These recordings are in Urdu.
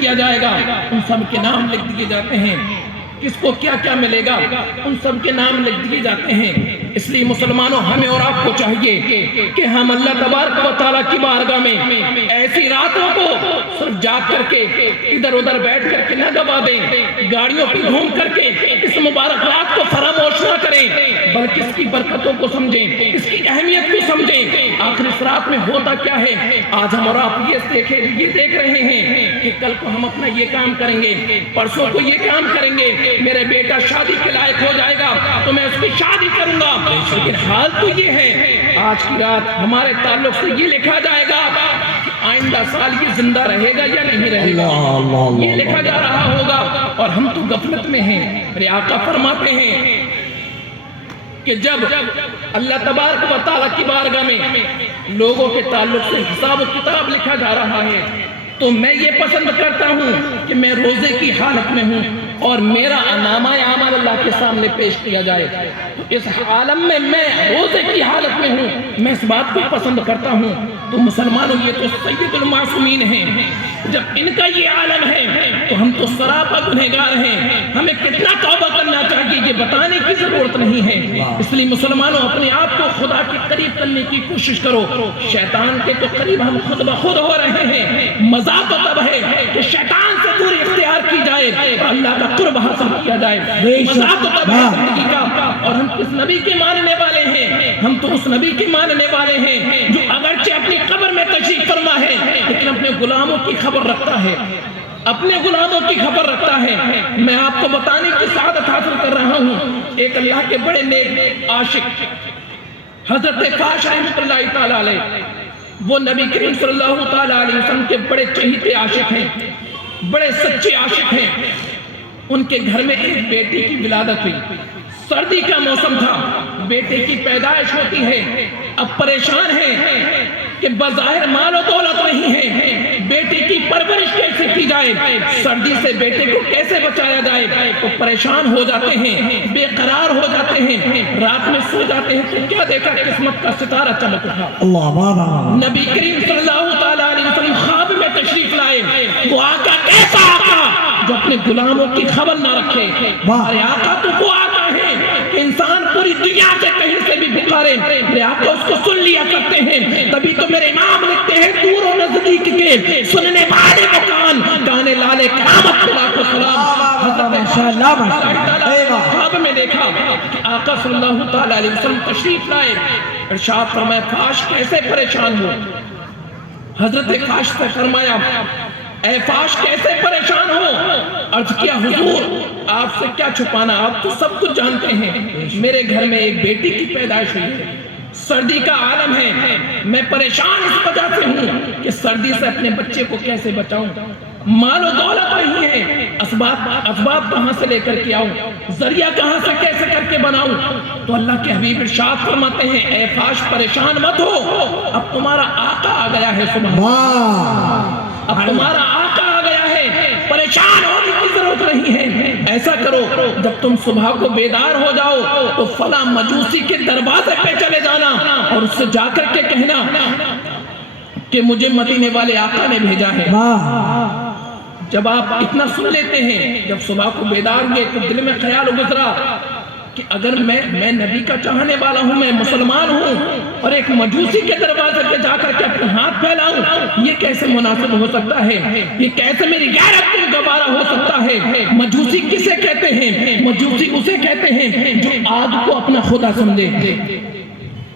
دیا جائے گا ان سب کے نام لکھ دیے جاتے ہیں، کس کو کیا کیا ملے گا ان سب کے نام لکھ دیے جاتے ہیں۔ اس لیے مسلمانوں ہمیں اور آپ کو چاہیے کہ ہم اللہ تبارک و تعالیٰ کی بارگاہ میں ایسی راتوں کو صرف جاگ کر کے ادھر ادھر بیٹھ کر کے نہ گوا دیں، گاڑیوں پہ گھوم کر کے اس مبارک رات کو فراموش نہ کریں، بلکہ اس کی برکتوں کو سمجھیں، اس کی اہمیت کو سمجھیں۔ آخر اس رات میں ہوتا کیا ہے؟ آج ہم اور آپ یہ دیکھ رہے ہیں کہ کل کو ہم اپنا یہ کام کریں گے، پرسوں کو یہ کام کریں گے، میرے بیٹا شادی کے لائق ہو جائے گا تو میں اس کی شادی کروں گا، لیکن حال تو یہ ہے آج کی رات ہمارے تعلق سے یہ لکھا جائے گا کہ آئندہ سال یہ زندہ رہے گا یا نہیں رہے گا، یہ لکھا جا رہا ہوگا اور ہم تو غفلت میں ہیں۔ میرے آقا فرماتے ہیں کہ جب اللہ تبارک و تعالیٰ کی بارگاہ میں لوگوں کے تعلق سے حساب و کتاب لکھا جا رہا ہے تو میں یہ پسند کرتا ہوں کہ میں روزے کی حالت میں ہوں اور میرا نامہ اعمال اللہ کے سامنے پیش کیا جائے۔ اس عالم میں میں روزے کی حالت میں ہوں، میں اس بات کو پسند کرتا ہوں۔ تو مسلمانوں یہ تو سید المعصومین ہیں، جب ان کا یہ عالم ہے تو ہم تو سراپا گنہگار ہیں، ہمیں کتنا توبہ کرنا چاہیے یہ بتانے کی ضرورت نہیں ہے۔ اس لیے مسلمانوں اپنے آپ کو خدا کے قریب کرنے کی کوشش کرو، شیطان کے تو قریب ہم خود بخود ہو رہے ہیں۔ مذاق تب ہے کہ شیطان سے دوری اختیار کی جائے اور اللہ کا قرب حاصل کیا جائے، مذاق تب ہے زندگی کا۔ اور ہم کس نبی کے ماننے والے ہیں؟ ہم تو اس نبی کے ماننے والے ہیں جو اگرچہ اپنی قبر میں تشریف فرما ہے لیکن اپنے غلاموں کی خبر رکھتا ہے، اپنے غلاموں کی خبر رکھتا ہے۔ میں آپ کو بتانے کی سعادت حاصل کر رہا ہوں، ایک اللہ کے بڑے نیک عاشق حضرت فاش رحمۃ اللہ تعالیٰ علیہ، وہ نبی کریم صلی اللہ تعالیٰ علیہ وسلم کے بڑے چہیتے عاشق ہیں، بڑے سچے عاشق ہیں۔ ان کے گھر میں ایک بیٹی کی ولادت ہوئی، سردی کا موسم تھا، بیٹے کی پیدائش ہوتی ہے، اب پریشان ہیں کہ بظاہر مال و دولت نہیں ہے، بیٹے کی پرورش کیسے کی جائے، سردی سے بیٹے کو کیسے بچایا جائے، تو پریشان ہو جاتے ہیں، بے قرار ہو جاتے ہیں، رات میں سو جاتے ہیں تو کیا دیکھا قسمت کا ستارہ چمک اٹھا۔ نبی کریم صلی اللہ تعالیٰ علیہ وسلم خواب میں تشریف لائے، وہ آقا کیسا آقا جو اپنے غلاموں کی خبر نہ رکھے۔ ارے آقا تو وہ آقا ہے کہ انسان پوری دنیا سے کہیں سے بھی پکارے میرے آقا اس کو سن لیا کرتے ہیں، تبھی تو میرے امام لکھتے ہیں دور و نزدیک کے سننے والے کو کان، گانے لالے قیامت کے لاکھوں سلام۔ خواب میں دیکھا کہ آقا صلی اللہ تعالیٰ علیہ وسلم تشریف لائے، ارشاد فرمایا فاش کیسے پریشان ہو؟ حضرت فاش سے فرمایا اے فاش کیسے پریشان ہو؟ عرض کیا حضور آپ سے کیا چھپانا، آپ تو سب کچھ جانتے ہیں، میرے گھر میں ایک بیٹی کی پیدائش ہوئی ہے، سردی کا عالم ہے، میں پریشان اس وجہ سے ہوں کہ سردی سے اپنے بچے کو کیسے بچاؤں، مال و دولت نہیں ہے، اسباب کہاں سے لے کر کے آؤں، ذریعہ کہاں سے کیسے کر کے بناؤں۔ تو اللہ کے حبیب ارشاد فرماتے ہیں اے فاش پریشان مت ہو، اب تمہارا آقا آ گیا ہے، سبحان اللہ، اب تمہارا آقا آ گیا ہے، پریشان ہونے کی ضرورت نہیں ہے۔ ایسا کرو جب تم صبح کو بیدار ہو جاؤ تو فلاں مجوسی کے دروازے پہ چلے جانا اور اس سے جا کر کے کہنا کہ مجھے مدینے والے آقا نے بھیجا ہے۔ جب آپ اتنا سن لیتے ہیں، جب صبح کو بیدار ہوئے تو دل میں خیال گزرا کہ اگر میں نبی کا چاہنے والا ہوں، میں مسلمان ہوں اور ایک مجوسی کے دروازے پہ جا کر کے اپنے ہاتھ پھیلاؤں، یہ کیسے مناسب ہو سکتا ہے، یہ کیسے میری غیرت کو گوارا ہو سکتا ہے۔ مجوسی کسے کہتے ہیں؟ مجوسی اسے کہتے ہیں جو آگ کو اپنا خدا سمجھے،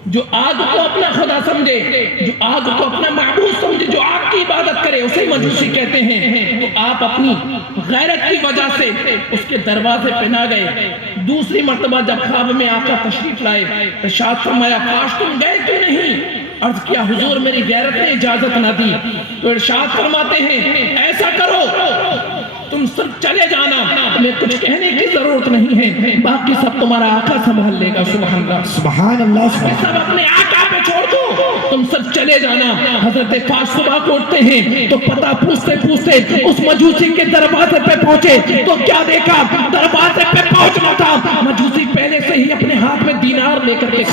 جو آگ کو اپنا خدا سمجھے، جو آگ کو اپنا معبود سمجھے، جو آگ کی عبادت کرے، اسے مجوسی کہتے ہیں۔ تو آپ اپنی غیرت کی وجہ سے اس کے دروازے پہ نہ گئے۔ دوسری مرتبہ جب خواب میں آقا تشریف لائے، ارشاد فرمایا کاش تم گئے کیوں نہیں؟ عرض کیا حضور میری غیرت نے اجازت نہ دی۔ تو ارشاد فرماتے ہیں ایسا کرو تم صرف چلے جانا، تمہیں کچھ کہنے کی ضرورت نہیں ہے، باقی سب تمہارا آقا سنبھال لے گا۔ سبحان اللہ، سبحان اللہ، سب اپنے آقا پہ چھوڑ دو، تم سب چلے جانا۔ حضرت فاش صبح کو اٹھتے ہیں تو پتہ پوچھتے پوچھتے اس مجوسی کے دروازے پہ پہنچے تو کیا دیکھا؟ دروازے پہ پہنچنا تھا، مجوسی پہلے سے ہی اپنے ہاتھ میں دینار لے کر کے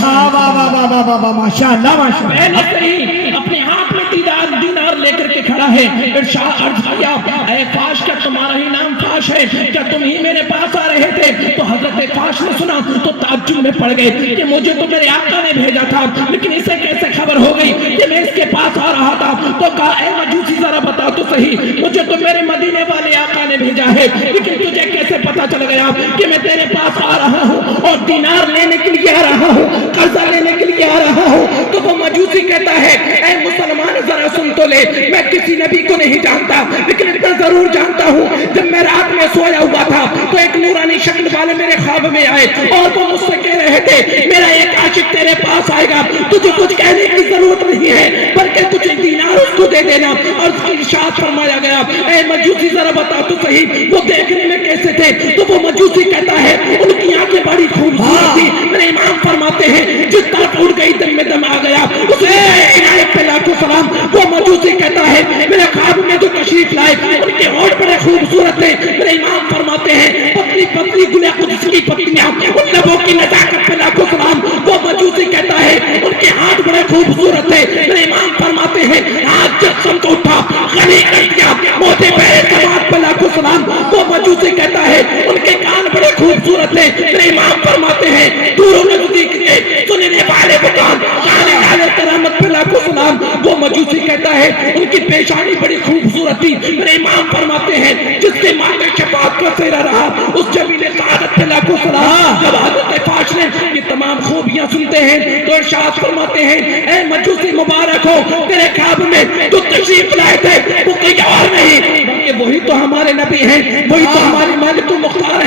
پہلے سے ہی اپنے ہاتھ میں دینار لے کر کے کھڑا ہے۔ ارشاد عرض کیا اے فاش کیا تمہارا ہی نام فاش ہے؟ کیا تم ہی میرے پاس آ رہے تھے؟ تو حضرت فاش نے سنا تو تعجب میں پڑ گئے کہ مجھے تو میرے آقا نے بھیجا تھا، لیکن اسے کیسے خبر ہو گئی کہ میں اس کے پاس آ رہا تھا؟ تو کہا اے مجوسی ذرا بتا تو صحیح، مجھے تو میرے مدینے والے آقا نے بھیجا ہے، لیکن تجھے کیسے پتا چل گیا کہ میں تیرے پاس آ رہا ہوں اور دینار لینے کے لیے آ رہا ہوں، قرضہ لینے کے لیے آ رہا ہوں؟ تو وہ مجوسی کہتا ہے اے مسلمان ذرا سن تو لے، میں کسی نبی کو نہیں جانتا، لیکن اتنا ضرور جانتا ہوں جب میں رات میں سویا ہوا تھا تو ایک نورانی شکل والے میرے خواب میں آئے اور وہ مجھ سے کہہ رہے تھے میرا ایک عاشق تیرے پاس آئے گا، تجھے کچھ کہنے کی ضرورت نہیں ہے بلکہ کچھ دینار اس کو دے دینا۔ اور اس کی ارشاد فرمایا گیا اے مجوسی ذرا بتا تو صحیح وہ دیکھنے میں کیسے تھے؟ تو وہ مجوسی کہتا ہے ان کی آنکھیں بڑی خوبصورت تھی۔ میرے امام فرماتے ہیں جس طرف اڑ گئی دم میں دم آ گیا، اس عنایت پہ لاکھوں سلام۔ وہ مجوسی کہتا ہے میرے خواب میں جو تشریف لائے ان کے ہونٹ بڑے خوبصورت تھے۔ میرے امام فرماتے ہیں پتلی پتلی گلے قدس کی پتلیاں، ان لبوں کی نزاکت پہ لاکھوں سلام۔ وہ مجوسی کہتا ہے ان کے ہاتھ بڑے خوبصورت تھے۔ میرے امام فرماتے ہیں ہاتھ جب سمت اٹھا غنی کر دیا، موٹے پہرے سماعت پہ لاکھوں سلام۔ وہ مجوسی کہتا ہے ان کے کان بڑے خوبصورت تھے۔ میرے امام فرماتے ہیں دور و نزدیک کے سننے والے بکان جانے والے کرامت پہ لاکھوں سلام۔ وہ مجوسی کہتا ہے ان کی پیشانی بڑی خوبصورت تھی۔ میرے امام فرماتے ہیں جس کے ماتھے شفاعت کا سہرا رہا اس جمیل سعادت پہ لاکھوں سلام۔ جب حضرت فاش نے یہ تمام خوبیاں سنتے ہیں تو ارشاد فرماتے ہیں اے مجوسی مبارک ہو، تیرے خواب میں جو تشریف لائے تھے وہ کوئی اور نہیں بلکہ وہی تو ہمارے نبی ہیں، وہی تو ہمارے مالک المختار